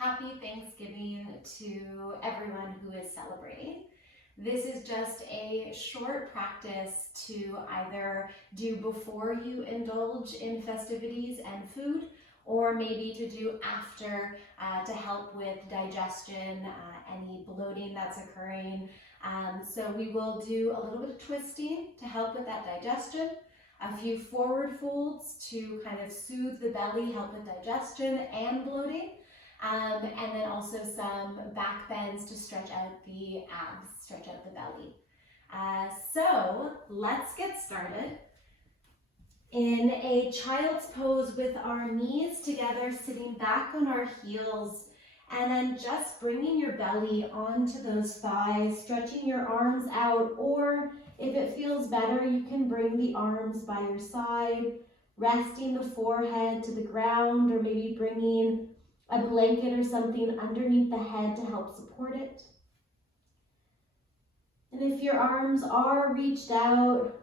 Happy Thanksgiving to everyone who is celebrating. This is just a short practice to either do before you indulge in festivities and food, or maybe to do after to help with digestion, any bloating that's occurring. So we will do a little bit of twisting to help with that digestion, a few forward folds to kind of soothe the belly, help with digestion and bloating. And then also some back bends to stretch out the abs, stretch out the belly. So let's get started. In a child's pose with our knees together, sitting back on our heels, and then just bringing your belly onto those thighs, stretching your arms out, or if it feels better, you can bring the arms by your side, resting the forehead to the ground, or maybe bringing a blanket or something underneath the head to help support it. And if your arms are reached out,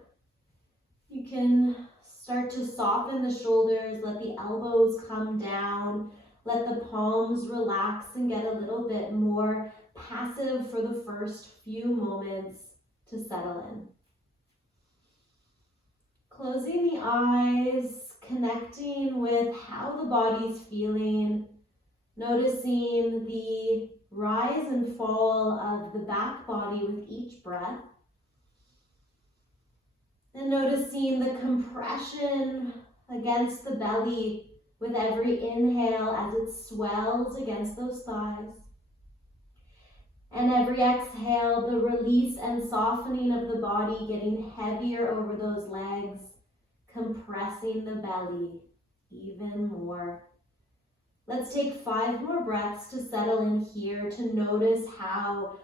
you can start to soften the shoulders, let the elbows come down, let the palms relax and get a little bit more passive for the first few moments to settle in. Closing the eyes, connecting with how the body's feeling, noticing the rise and fall of the back body with each breath. And noticing the compression against the belly with every inhale as it swells against those thighs. And every exhale, the release and softening of the body getting heavier over those legs, compressing the belly even more. Let's take 5 more breaths to settle in here, to notice how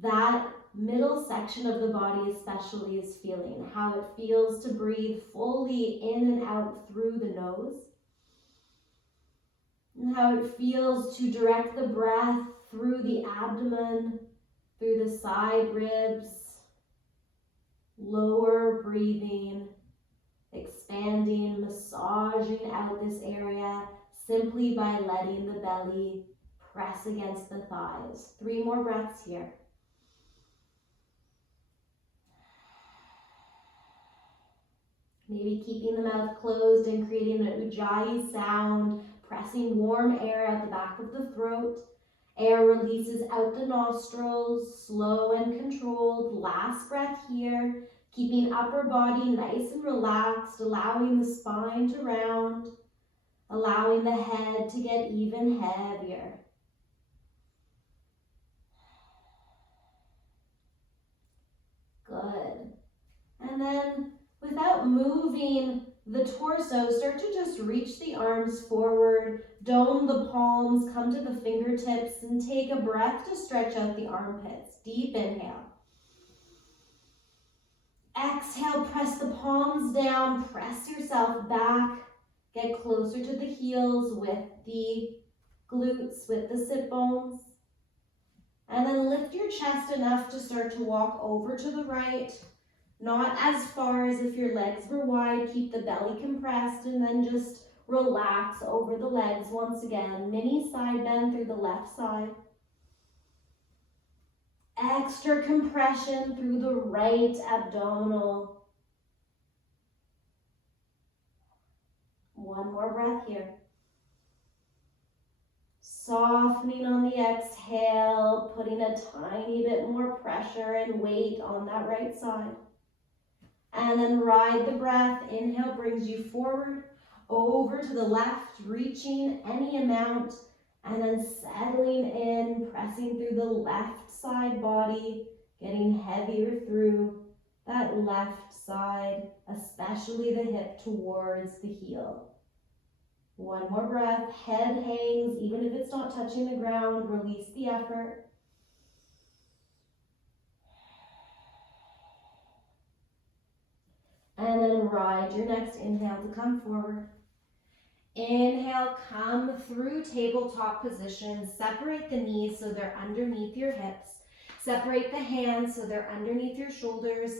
that middle section of the body especially is feeling, how it feels to breathe fully in and out through the nose, and how it feels to direct the breath through the abdomen, through the side ribs, lower breathing, expanding, massaging out this area, simply by letting the belly press against the thighs. 3 more breaths here. Maybe keeping the mouth closed and creating an ujjayi sound, pressing warm air out the back of the throat. Air releases out the nostrils, slow and controlled. Last breath here, keeping upper body nice and relaxed, allowing the spine to round, allowing the head to get even heavier. Good. And then without moving the torso, start to just reach the arms forward, dome the palms, come to the fingertips, and take a breath to stretch out the armpits. Deep inhale. Exhale, press the palms down, press yourself back. Get closer to the heels with the glutes, with the sit bones. And then lift your chest enough to start to walk over to the right. Not as far as if your legs were wide. Keep the belly compressed and then just relax over the legs once again. Mini side bend through the left side. Extra compression through the right abdominal. 1 more breath here. Softening on the exhale, putting a tiny bit more pressure and weight on that right side. And then ride the breath. Inhale brings you forward, over to the left, reaching any amount, and then settling in, pressing through the left side body, getting heavier through that left side, especially the hip towards the heel. 1 more breath. Head hangs, even if it's not touching the ground. Release the effort. And then ride your next inhale to come forward. Inhale, come through tabletop position. Separate the knees so they're underneath your hips. Separate the hands so they're underneath your shoulders.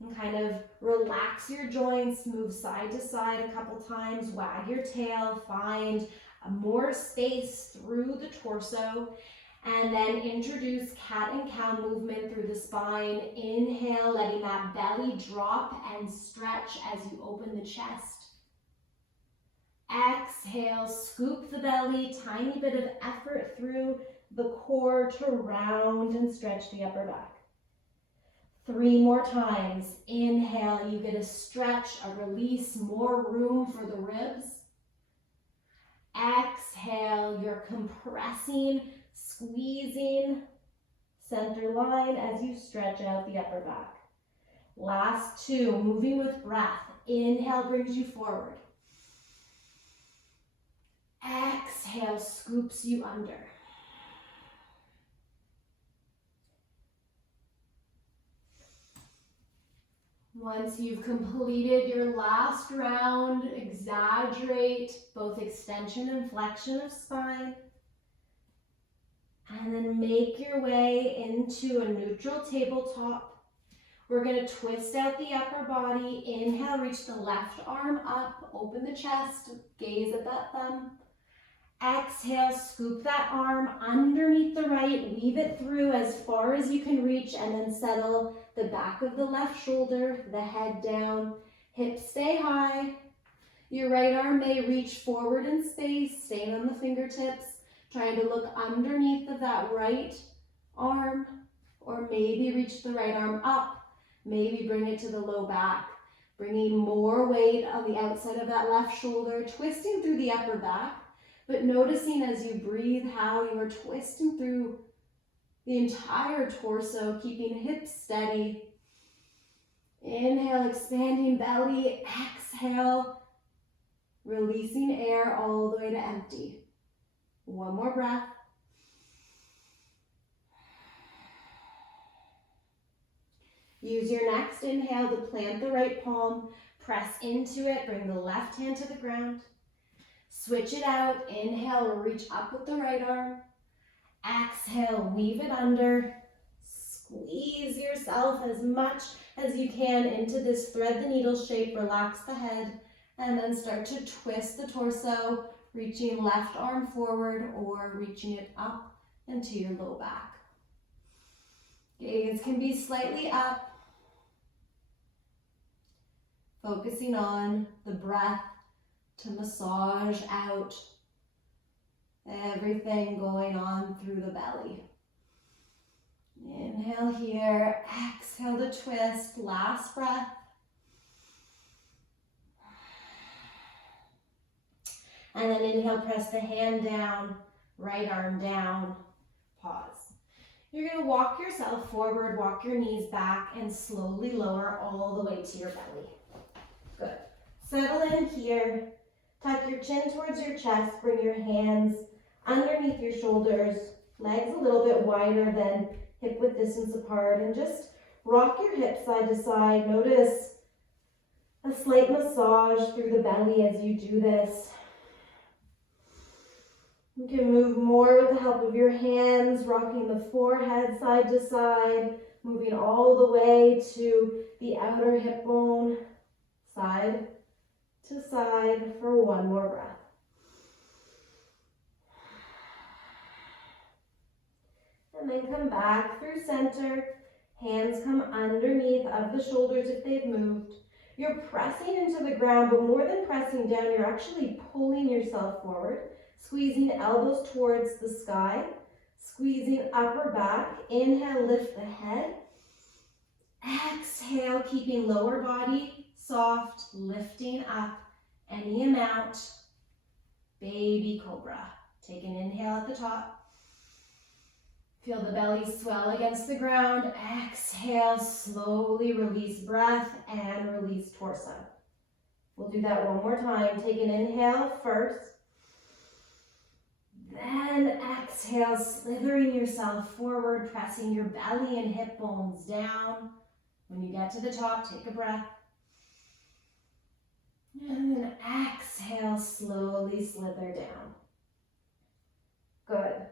And kind of relax your joints. Move side to side a couple times. Wag your tail. Find more space through the torso, and then introduce cat and cow movement through the spine. Inhale, letting that belly drop and stretch as you open the chest. Exhale, scoop the belly, tiny bit of effort through the core to round and stretch the upper back. 3 more times. Inhale, you get a stretch, a release, more room for the ribs. Exhale, you're compressing, squeezing center line as you stretch out the upper back. Last 2, moving with breath. Inhale brings you forward. Exhale scoops you under. Once you've completed your last round, exaggerate both extension and flexion of spine. And then make your way into a neutral tabletop. We're going to twist out the upper body. Inhale, reach the left arm up, open the chest, gaze at that thumb. Exhale, scoop that arm underneath the right, weave it through as far as you can reach, and then settle the back of the left shoulder, the head down, hips stay high. Your right arm may reach forward in space, staying on the fingertips, trying to look underneath of that right arm, or maybe reach the right arm up, maybe bring it to the low back, bringing more weight on the outside of that left shoulder, twisting through the upper back. But noticing as you breathe how you are twisting through the entire torso, keeping hips steady. Inhale, expanding belly. Exhale, releasing air all the way to empty. 1 more breath. Use your next inhale to plant the right palm. Press into it. Bring the left hand to the ground. Switch it out. Inhale, reach up with the right arm. Exhale, weave it under. Squeeze yourself as much as you can into this thread the needle shape. Relax the head, and then start to twist the torso, reaching left arm forward or reaching it up into your low back. Gaze can be slightly up. Focusing on the breath to massage out everything going on through the belly. Inhale here, exhale to twist, last breath. And then inhale, press the hand down, right arm down, pause. You're going to walk yourself forward, walk your knees back, and slowly lower all the way to your belly. Good. Settle in here. Tuck your chin towards your chest. Bring your hands underneath your shoulders. Legs a little bit wider than hip width distance apart. And just rock your hips side to side. Notice a slight massage through the belly as you do this. You can move more with the help of your hands, rocking the forehead side to side, moving all the way to the outer hip bone, side to side for 1 more breath. And then come back through center. Hands come underneath of the shoulders if they've moved. You're pressing into the ground, but more than pressing down, you're actually pulling yourself forward. Squeezing elbows towards the sky. Squeezing upper back. Inhale, lift the head. Exhale, keeping lower body soft, lifting up any amount. Baby cobra. Take an inhale at the top. Feel the belly swell against the ground. Exhale, slowly release breath and release torso. We'll do that 1 more time. Take an inhale first. Then exhale, slithering yourself forward, pressing your belly and hip bones down. When you get to the top, take a breath. And then exhale, slowly slither down. Good.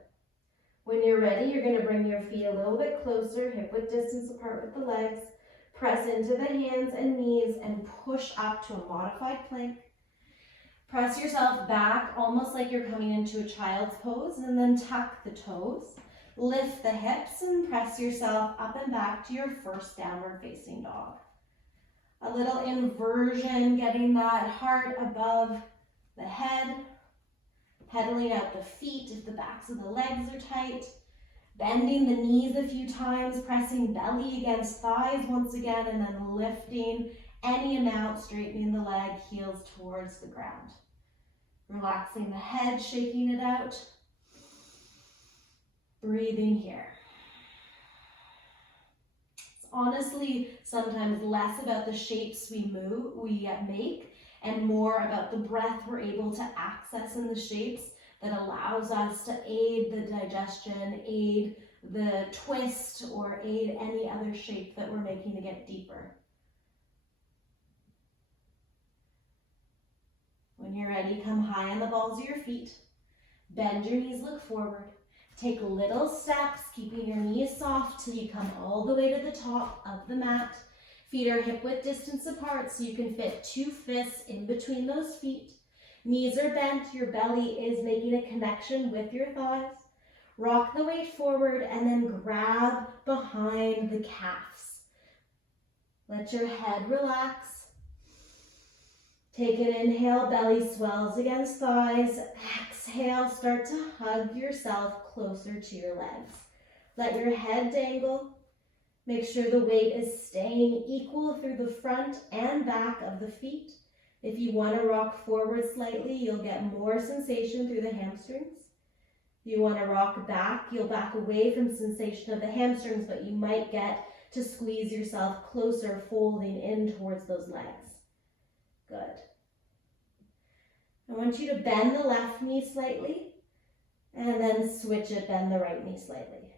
When you're ready, you're going to bring your feet a little bit closer, hip width distance apart with the legs. Press into the hands and knees and push up to a modified plank. Press yourself back, almost like you're coming into a child's pose, and then tuck the toes. Lift the hips and press yourself up and back to your first downward facing dog. A little inversion, getting that heart above the head, pedaling out the feet if the backs of the legs are tight, bending the knees a few times, pressing belly against thighs once again, and then lifting any amount, straightening the leg, heels towards the ground. Relaxing the head, shaking it out. Breathing here. It's honestly sometimes less about the shapes we make, and more about the breath we're able to access in the shapes that allows us to aid the digestion, aid the twist, or aid any other shape that we're making to get deeper. When you're ready, come high on the balls of your feet. Bend your knees, look forward. Take little steps, keeping your knees soft till you come all the way to the top of the mat. Feet are hip-width distance apart so you can fit 2 fists in between those feet. Knees are bent, your belly is making a connection with your thighs. Rock the weight forward and then grab behind the calves. Let your head relax. Take an inhale, belly swells against thighs. Exhale, start to hug yourself closer to your legs. Let your head dangle. Make sure the weight is staying equal through the front and back of the feet. If you want to rock forward slightly, you'll get more sensation through the hamstrings. If you want to rock back, you'll back away from sensation of the hamstrings, but you might get to squeeze yourself closer, folding in towards those legs. Good. I want you to bend the left knee slightly and then switch it, bend the right knee slightly.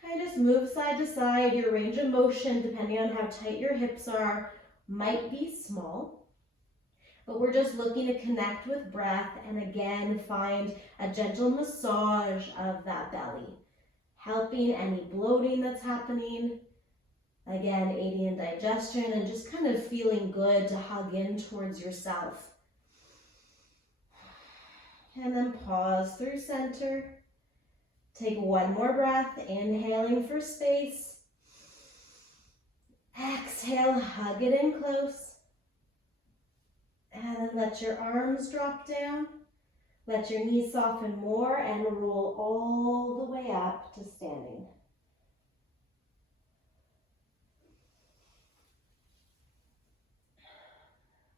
Kind of just move side to side. Your range of motion, depending on how tight your hips are, might be small. But we're just looking to connect with breath and again find a gentle massage of that belly, helping any bloating that's happening. Again, aiding in digestion and just kind of feeling good to hug in towards yourself. And then pause through center. Take one more breath, inhaling for space. Exhale, hug it in close. And then let your arms drop down. Let your knees soften more and roll all the way up to standing.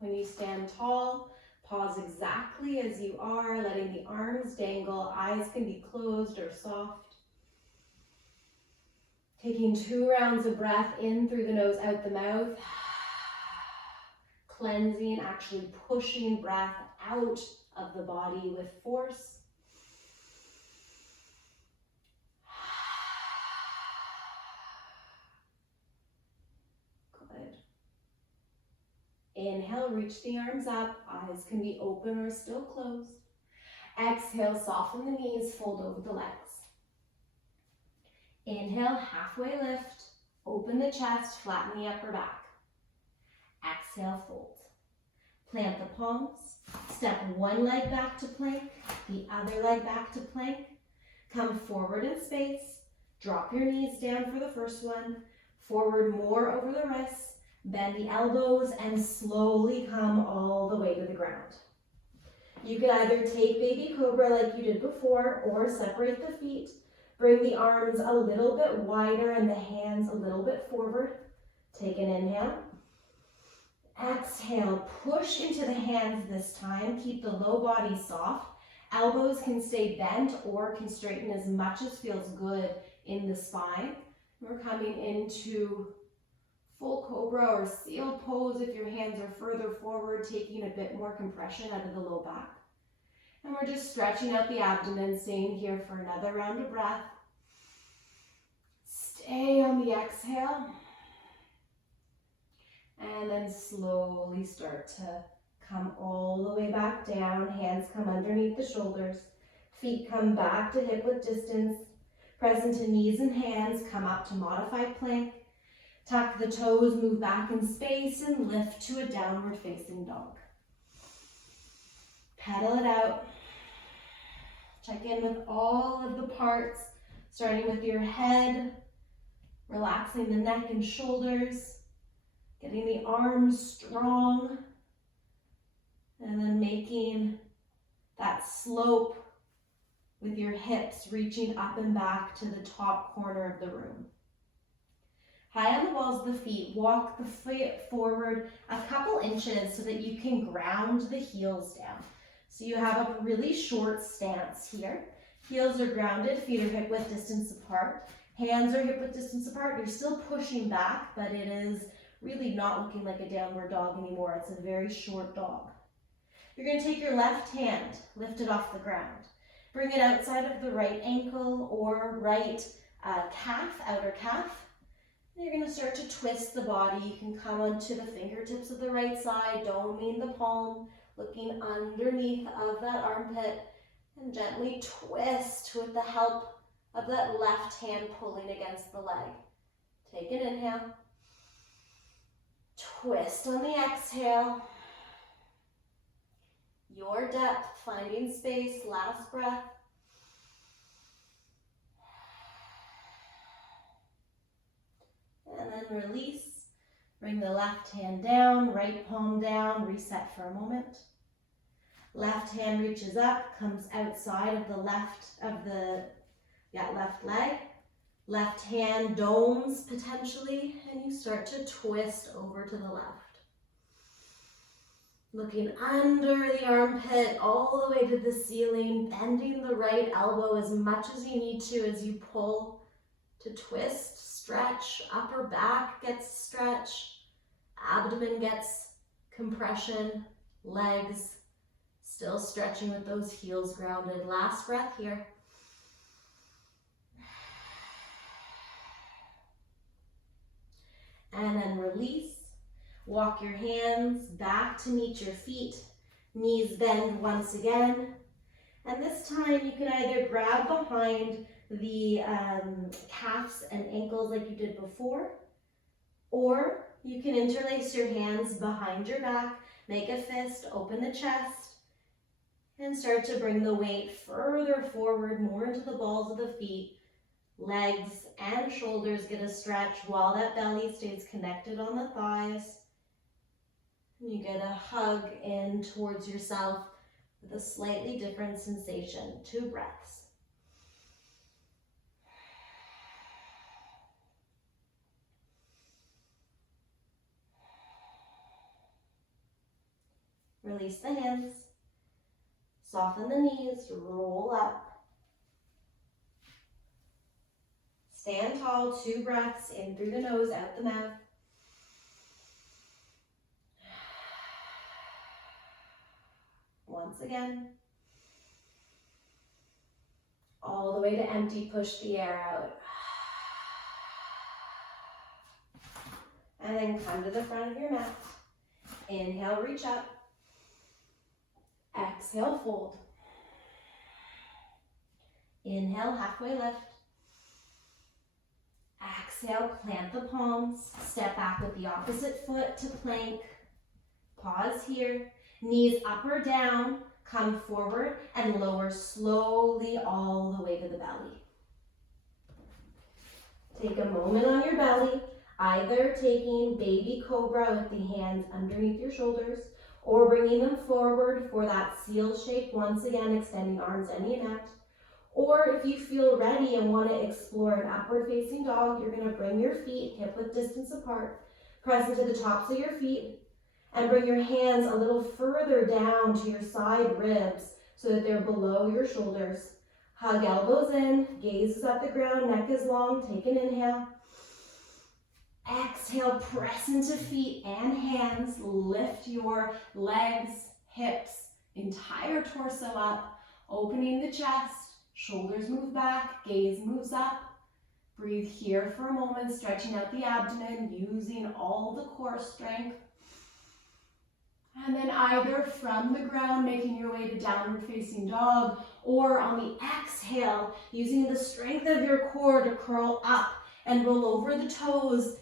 When you stand tall, pause exactly as you are, letting the arms dangle, eyes can be closed or soft. Taking 2 rounds of breath in through the nose, out the mouth. Cleansing, actually pushing breath out of the body with force. Good. Inhale, reach the arms up. Eyes can be open or still closed. Exhale, soften the knees, fold over the legs. Inhale, halfway lift. Open the chest, flatten the upper back. Exhale, fold. Plant the palms. Step one leg back to plank, the other leg back to plank. Come forward in space. Drop your knees down for the first one. Forward more over the wrists. Bend the elbows and slowly come all the way to the ground. You can either take baby cobra like you did before or separate the feet. Bring the arms a little bit wider and the hands a little bit forward. Take an inhale. Exhale, push into the hands this time. Keep the low body soft. Elbows can stay bent or can straighten as much as feels good in the spine. We're coming into full cobra or seal pose if your hands are further forward, taking a bit more compression out of the low back. And we're just stretching out the abdomen, staying here for another round of breath. Stay on the exhale. And then slowly start to come all the way back down. Hands come underneath the shoulders. Feet come back to hip width distance. Press into knees and hands. Come up to modified plank. Tuck the toes, move back in space, and lift to a downward facing dog. Pedal it out. Check in with all of the parts, starting with your head, relaxing the neck and shoulders, getting the arms strong, and then making that slope with your hips reaching up and back to the top corner of the room. High on the balls of the feet, walk the foot forward a couple inches so that you can ground the heels down. So you have a really short stance here. Heels are grounded, feet are hip width distance apart. Hands are hip width distance apart. You're still pushing back, but it is really not looking like a downward dog anymore. It's a very short dog. You're going to take your left hand, lift it off the ground. Bring it outside of the right ankle or right calf, outer calf. And you're going to start to twist the body. You can come onto the fingertips of the right side. Don't lean the palm, looking underneath of that armpit, and gently twist with the help of that left hand pulling against the leg. Take an inhale. Twist on the exhale. Your depth, finding space, last breath. And then release. Bring the left hand down, right palm down, reset for a moment. Left hand reaches up, comes outside of the left leg. Left hand domes potentially, and you start to twist over to the left. Looking under the armpit, all the way to the ceiling, bending the right elbow as much as you need to as you pull to twist, stretch, upper back gets stretch, abdomen gets compression, legs still stretching with those heels grounded. Last breath here. And then release. Walk your hands back to meet your feet. Knees bend once again. And this time you can either grab behind the calves and ankles like you did before, or you can interlace your hands behind your back, make a fist, open the chest, and start to bring the weight further forward, more into the balls of the feet. Legs and shoulders get a stretch while that belly stays connected on the thighs. You get a hug in towards yourself with a slightly different sensation. 2 breaths. Release the hands. Soften the knees, roll up. Stand tall, 2 breaths, in through the nose, out the mouth. Once again. All the way to empty, push the air out. And then come to the front of your mat. Inhale, reach up. Exhale, fold. Inhale, halfway lift. Exhale, plant the palms. Step back with the opposite foot to plank. Pause here. Knees up or down, come forward and lower slowly all the way to the belly. Take a moment on your belly, either taking baby cobra with the hands underneath your shoulders or bringing them forward for that seal shape, once again extending arms any amount. Or if you feel ready and want to explore an upward facing dog, you're going to bring your feet hip width distance apart, press into the tops of your feet, and bring your hands a little further down to your side ribs so that they're below your shoulders. Hug elbows in, gaze is at the ground, neck is long. Take an inhale. Exhale, press into feet and hands. Lift your legs, hips, entire torso up, opening the chest. Shoulders move back, gaze moves up. Breathe here for a moment, stretching out the abdomen, using all the core strength. And then either from the ground, making your way to downward facing dog, or on the exhale, using the strength of your core to curl up and roll over the toes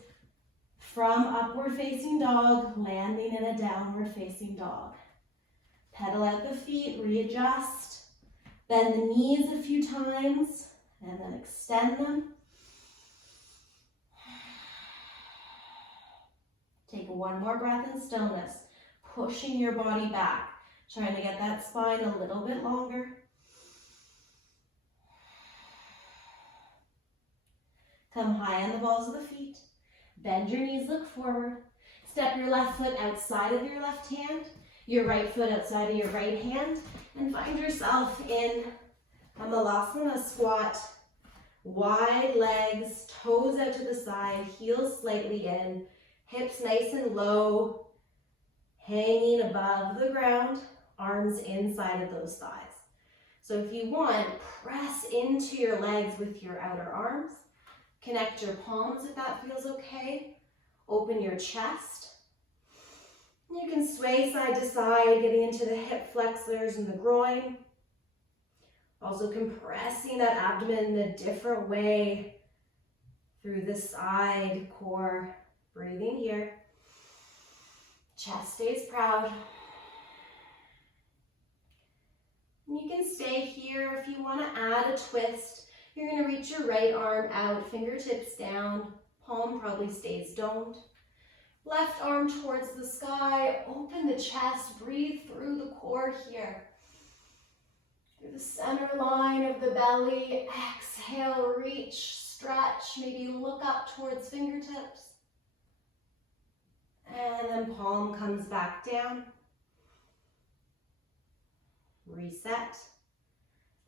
from upward facing dog, landing in a downward facing dog. Pedal out the feet, readjust. Bend the knees a few times and then extend them. Take one more breath in stillness, pushing your body back, trying to get that spine a little bit longer. Come high on the balls of the feet. Bend your knees, look forward. Step your left foot outside of your left hand, your right foot outside of your right hand, and find yourself in a malasana squat. Wide legs, toes out to the side, heels slightly in, hips nice and low, hanging above the ground, arms inside of those thighs. So if you want, press into your legs with your outer arms. Connect your palms if that feels okay. Open your chest. You can sway side to side, getting into the hip flexors and the groin. Also compressing that abdomen in a different way through the side core. Breathing here. Chest stays proud. And you can stay here if you want to add a twist. You're going to reach your right arm out, fingertips down, palm probably stays domed. Left arm towards the sky, open the chest, breathe through the core here. Through the center line of the belly, exhale, reach, stretch, maybe look up towards fingertips. And then palm comes back down. Reset.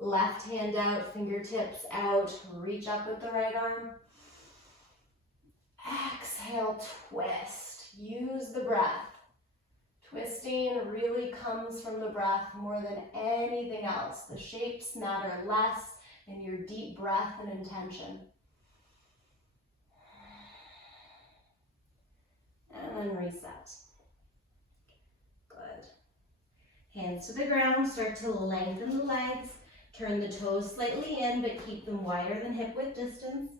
Left hand out, fingertips out, reach up with the right arm. Exhale, twist. Use the breath. Twisting really comes from the breath more than anything else. The shapes matter less than your deep breath and intention. And then reset. Good. Hands to the ground, start to lengthen the legs. Turn the toes slightly in, but keep them wider than hip width distance.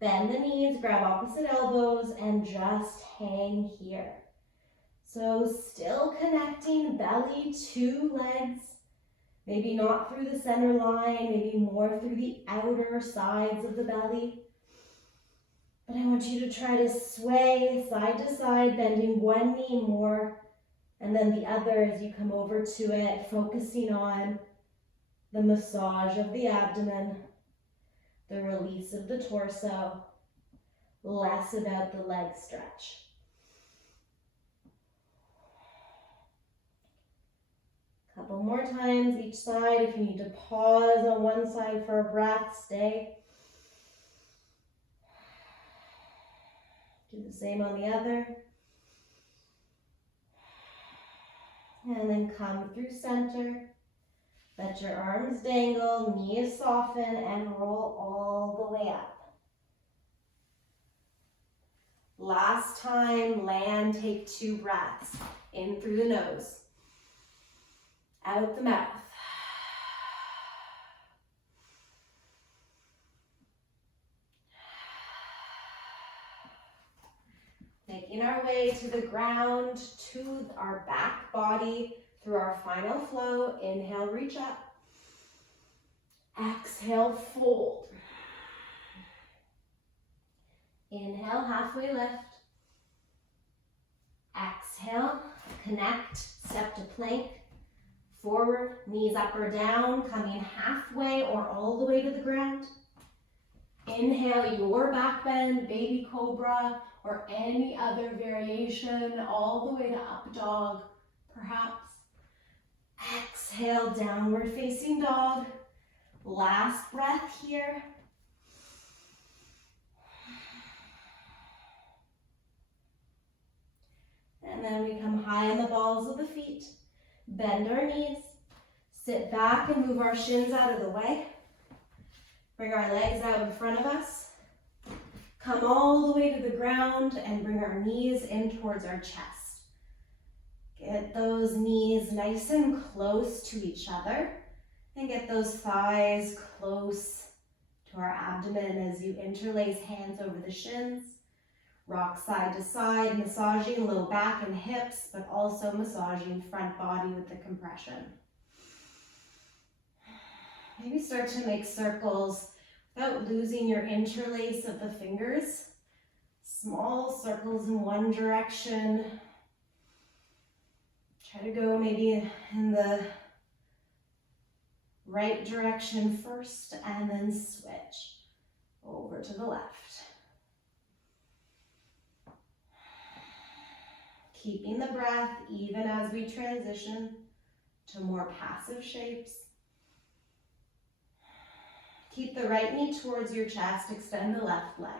Bend the knees, grab opposite elbows, and just hang here. So still connecting belly to legs. Maybe not through the center line, maybe more through the outer sides of the belly. But I want you to try to sway side to side, bending one knee more, and then the other as you come over to it, focusing on the massage of the abdomen, the release of the torso, less about the leg stretch. Couple more times each side. If you need to pause on one side for a breath, stay. Do the same on the other. And then come through center. Let your arms dangle, knees soften, and roll all the way up. Last time, land, take 2 breaths. In through the nose, out the mouth. Making our way to the ground, to our back body, through our final flow. Inhale, reach up. Exhale, fold. Inhale, halfway lift. Exhale, connect, step to plank. Forward, knees up or down, coming halfway or all the way to the ground. Inhale, your back bend, baby cobra, or any other variation, all the way to up dog, perhaps. Exhale, downward facing dog. Last breath here. And then we come high on the balls of the feet. Bend our knees. Sit back and move our shins out of the way. Bring our legs out in front of us. Come all the way to the ground and bring our knees in towards our chest. Get those knees nice and close to each other and get those thighs close to our abdomen as you interlace hands over the shins. Rock side to side, massaging low back and hips, but also massaging front body with the compression. Maybe start to make circles without losing your interlace of the fingers. Small circles in one direction. Try to go maybe in the right direction first and then switch over to the left. Keeping the breath even as we transition to more passive shapes. Keep the right knee towards your chest, extend the left leg.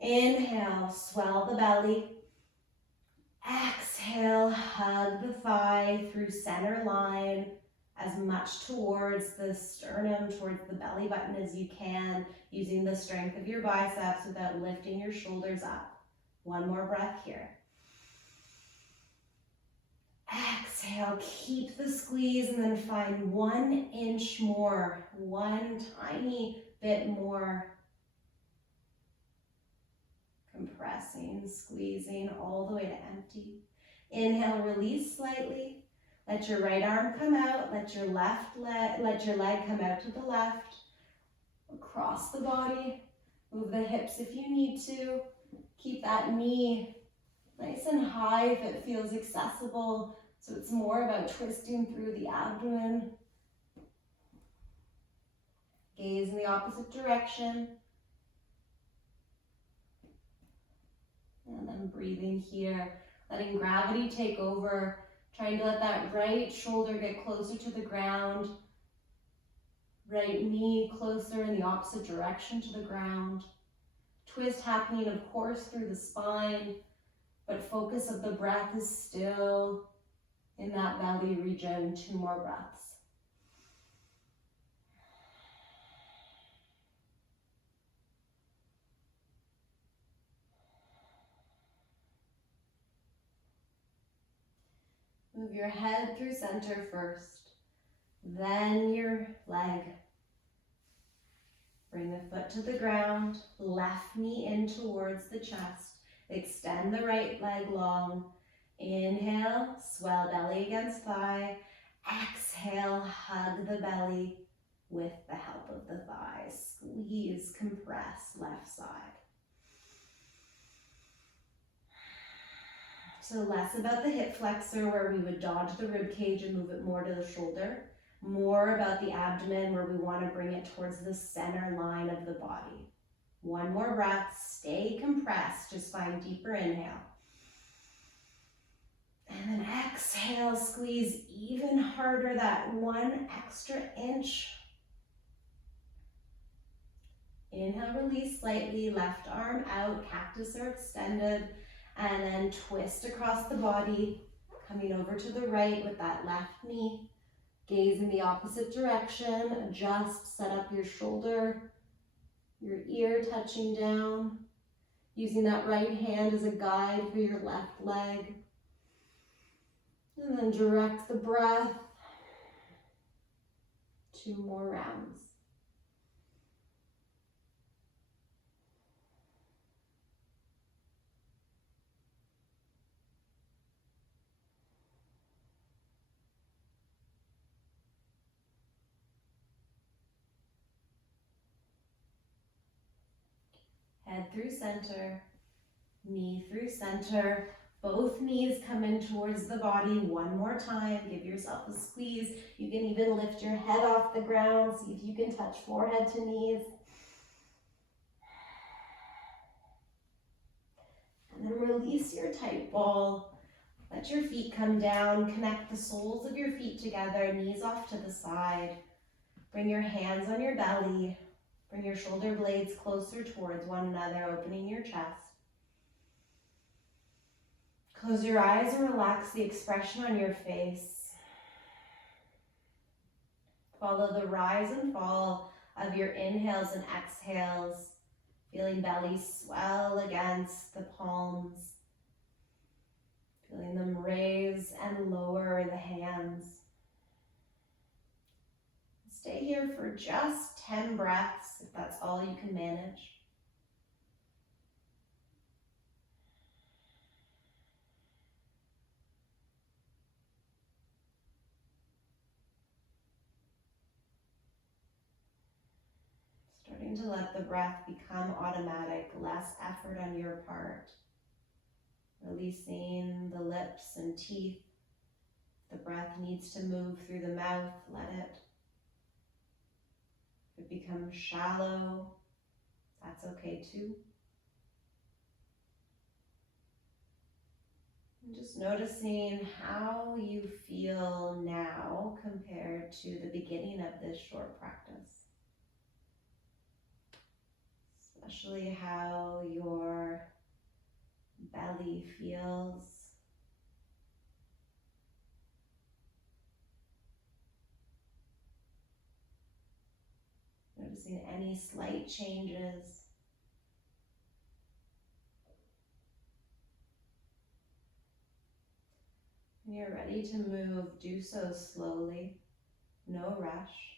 Inhale, swell the belly. Exhale, hug the thigh through center line as much towards the sternum, towards the belly button as you can, using the strength of your biceps without lifting your shoulders up. One more breath here. Exhale, keep the squeeze and then find 1 inch more, one tiny bit more. Compressing, squeezing all the way to empty. Inhale, release slightly. Let your right arm come out, let your leg come out to the left, across the body. Move the hips if you need to. Keep that knee nice and high if it feels accessible. So it's more about twisting through the abdomen. Gaze in the opposite direction. And then breathing here, letting gravity take over, trying to let that right shoulder get closer to the ground. Right knee closer in the opposite direction to the ground. Twist happening, of course, through the spine, but focus of the breath is still in that belly region. 2 more breaths. Move your head through center first, then your leg. Bring the foot to the ground, left knee in towards the chest. Extend the right leg long. Inhale, swell belly against thigh. Exhale, hug the belly with the help of the thighs. Squeeze, compress, left side. So less about the hip flexor where we would dodge the rib cage and move it more to the shoulder. More about the abdomen where we want to bring it towards the center line of the body. 1 more breath, stay compressed, just find deeper inhale. And then exhale, squeeze even harder, that 1 extra inch. Inhale, release slightly, left arm out, cactus or extended, and then twist across the body, coming over to the right with that left knee. Gaze in the opposite direction, adjust, set up your shoulder, your ear touching down, using that right hand as a guide for your left leg. And then direct the breath. 2 more rounds. Head through center, knee through center. Both knees come in towards the body. 1 more time. Give yourself a squeeze. You can even lift your head off the ground. See if you can touch forehead to knees. And then release your tight ball. Let your feet come down. Connect the soles of your feet together. Knees off to the side. Bring your hands on your belly. Bring your shoulder blades closer towards one another, opening your chest. Close your eyes and relax the expression on your face. Follow the rise and fall of your inhales and exhales, feeling belly swell against the palms, feeling them raise and lower the hands. Stay here for just 10 breaths, if that's all you can manage. Starting to let the breath become automatic, less effort on your part. Releasing the lips and teeth. The breath needs to move through the mouth, let it. If it becomes shallow, that's okay too. And just noticing how you feel now compared to the beginning of this short practice. Especially how your belly feels. Noticing any slight changes. When you're ready to move, do so slowly, no rush.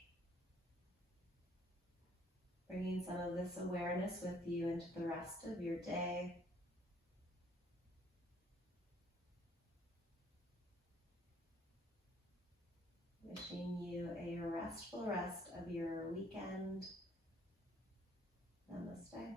Bringing some of this awareness with you into the rest of your day. Wishing you a restful rest of your weekend. Namaste.